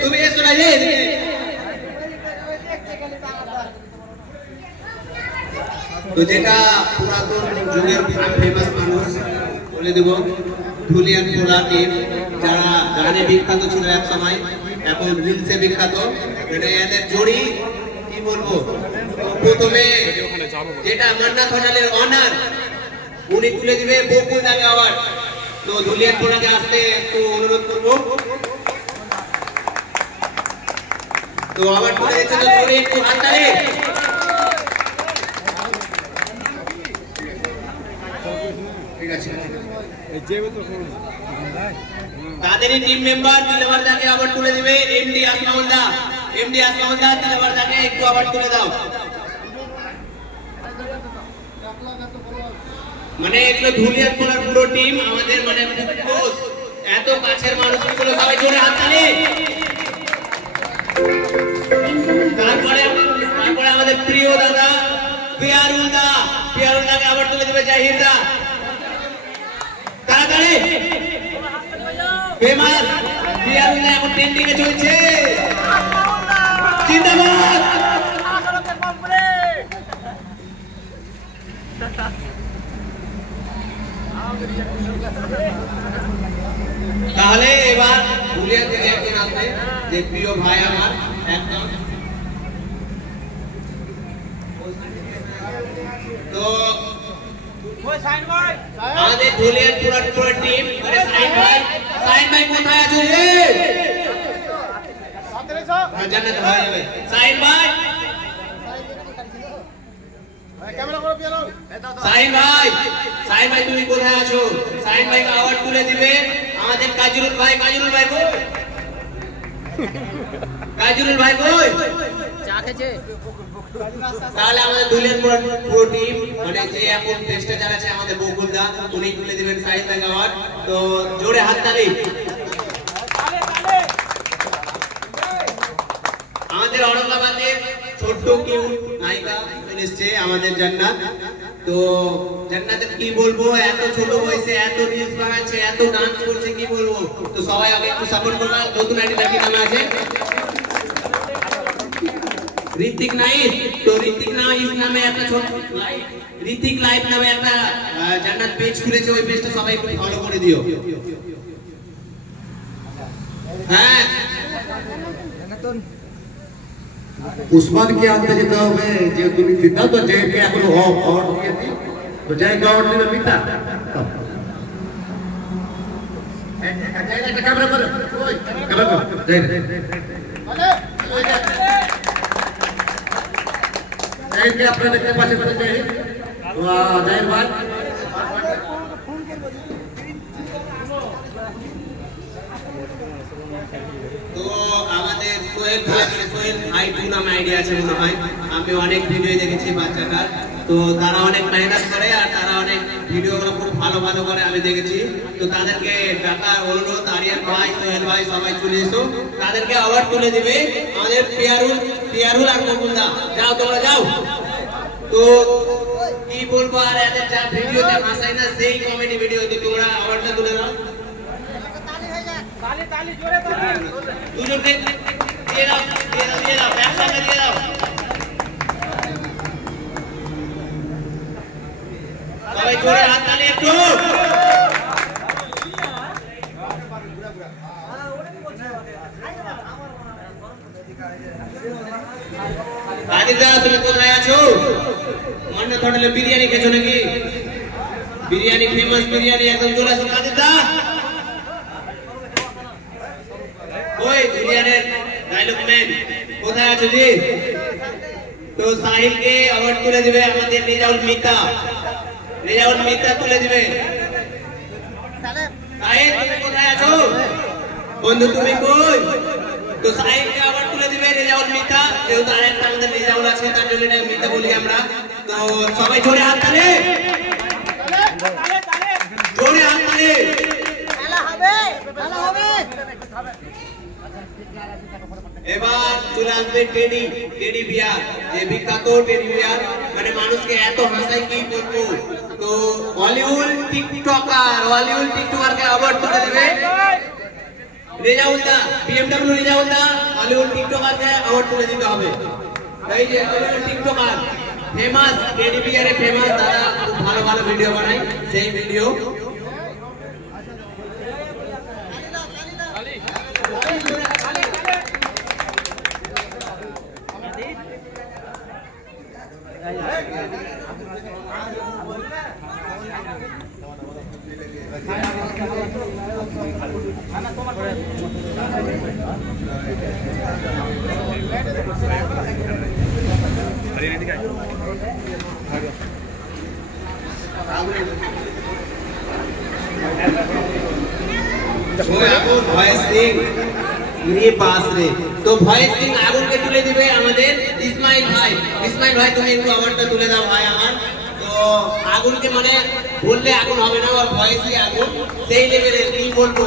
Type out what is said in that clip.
তুমি এসো না তো যেটা পুরাতন যুগের ফেমাস মানুষ বলে দেব ধুলিয়ান পোলা টিম যারা গানে বিখ্যাত ছিল এক সময় এখন রিলসে বিখ্যাত এটা এদের জড়ি কি বলবো প্রথমে যেটা মান্নাত হোটেলের অনার উনি তুলে দিবে বকুল দাকে অ্যাওয়ার্ড তো ধুলিয়ান পোলাকে আসতে একটু অনুরোধ করবো তো আবার তুলে দিচ্ছে তো জড়ি একটু হাততালি তাদেরই টিম মেম্বার দিলবার দাকে আবার তুলে দিবে এমডি আসমাউল্লাহ দিলবার দাকে একটু আবার তুলে দাও মানে এগুলো ধুলিয়ান পোলার পুরো টিম আমাদের মানে কোচ এত কাছের মানুষগুলো সবাই জোরে হাততালি তারপরে আমাদের প্রিয় দাদা পিয়ারুল দাকে আবার তুলে দিবে জাহির দা তাড়াতাড়ি ফেমাস পিয়ারুল দা এখন ট্রেন্ডিং এ চলছে জিন্দাবাদ তাহলে এবার ধুলিয়ান থেকে একজন আসবে যে প্রিয় ভাই আমার একদম তো আমাদের ধুলিয়ান পুরো টিম মানে সাইন ভাই কোথায় আছো রে জান্নাত হয়ে যাবে সাইন ভাই ক্যামেরা করো পিয়ানো সাইন ভাই তুমি কোথায় আছো সাইন ভাই কা অ্যাওয়ার্ড তুলে দিবে আমাদের কাজরুল ভাই কই চা খেছে তাহলে আমাদের ধুলিয়ান পুরো টিম মানে যে এখন টেস্টে চালাচ্ছে আমাদের বকুল দা উনি তুলে দিবেন সাইন ভাই অ্যাওয়ার্ড তো জোরে হাততালি আমাদের औरंगाबाদের ছোট্ট কিউট নায়িকা এসেছে আমাদের জান্নাত তো জান্নাতের কি বলবো এত ছোট বয়সে এত রিলস বানাচ্ছে এত ডান্স করছে কি বলবো তো সবাই আগে একটু সাপোর্ট করবা নতুন আইডিটা কি নাম আছে ঋতিক নাইস নামে একটা ছোট ঋতিক লাইভ নামে একটা জান্নাত পেজ খুলেছে ওই পেজটা সবাই একটু ফলো করে দিও হ্যাঁ उस्मान के अंतर्गत में जो तुम्हें पिता तो जय के अपन और दिए थी तो जय गॉड ने पिता कैमरा पर जय के अपने देखने पास से जय जय भाई তো আমাদের সোহেল ভাই টু নামে আইডিয়া আছে মনে হয় আমি অনেক ভিডিও দেখেছি বাচ্চাটার তো তারা অনেক মেহনত করে আর তারা অনেক ভিডিওগুলো খুব ভালো করে আমি দেখেছি তো তাদেরকে ডাকার অনুরোধ আরিয়ান ভাই সোহেল ভাই সবাই চলে এসো তাদেরকে অ্যাওয়ার্ড তুলে দিবে আমাদের পিয়ারুল আর বকুল দা যাও তোমরা যাও তো কি বলবো আর এদের যা ভিডিওতে হাসাই না সেই কমেডি ভিডিওতে তোমরা অ্যাওয়ার্ডটা তুলে দাও ताली जोरे দুজনকে দিয়ে দাও একসাথে দিয়ে দাও সবাই জোরে হাত তালি একটু আদিদা তুমি কোথায় আছো মান্নাত হোটেলে বিরিয়ানি খেছো নাকি বিরিয়ানি ফেমাস বিরিয়ানি একদম চলে আসো আদিদা ওই দুনিয়ার ডায়লগ ম্যান কোথায় আছো জি তো সাহিলকে অ্যাওয়ার্ড তুলে দিবে আমাদের রেজাউল মিতা তুলে দিবে সাহিল তুমি কোথায় আছো বন্ধু তুমি কই তো সাহিলকে অ্যাওয়ার্ড তুলে দিবে রেজাউল মিতা যেহেতু আরেকটা আমাদের রেজাউল আছে তার জন্য এটা মিতা বলি আমরা তো সবাই জোরে হাত তালি জোরে হাত তালি খেলা হবে এবার চলে আসবে টেডি বিয়ার, যে বিখ্যাত টেডি বিয়ার, মানে মানুষকে এত হাসায় কি বলবো। তো হলিউড টিকটকারকে অ্যাওয়ার্ড তুলে দেবে রেজাউলদা, BMW রেজাউলদা, হলিউড টিকটকারকে অ্যাওয়ার্ড তুলে দিতে হবে। এই যে হলিউড টিকটকার ফেমাস, টেডি বিয়ারে ফেমাস দাদা, খুব ভালো ভালো ভিডিও বানায়, সেই ভিডিও তো ভয়েস কিং আগুনকে তুলে দিবে আমাদের ইসমাইল ভাই। ইসমাইল ভাই তুমি একটু অ্যাওয়ার্ডটা তুলে দাও ভাই আমার। তো আগুনকে মানে বললে আগুন হবে না, ভয়েসই আগুন, সেই লেভেলের কি বলবো।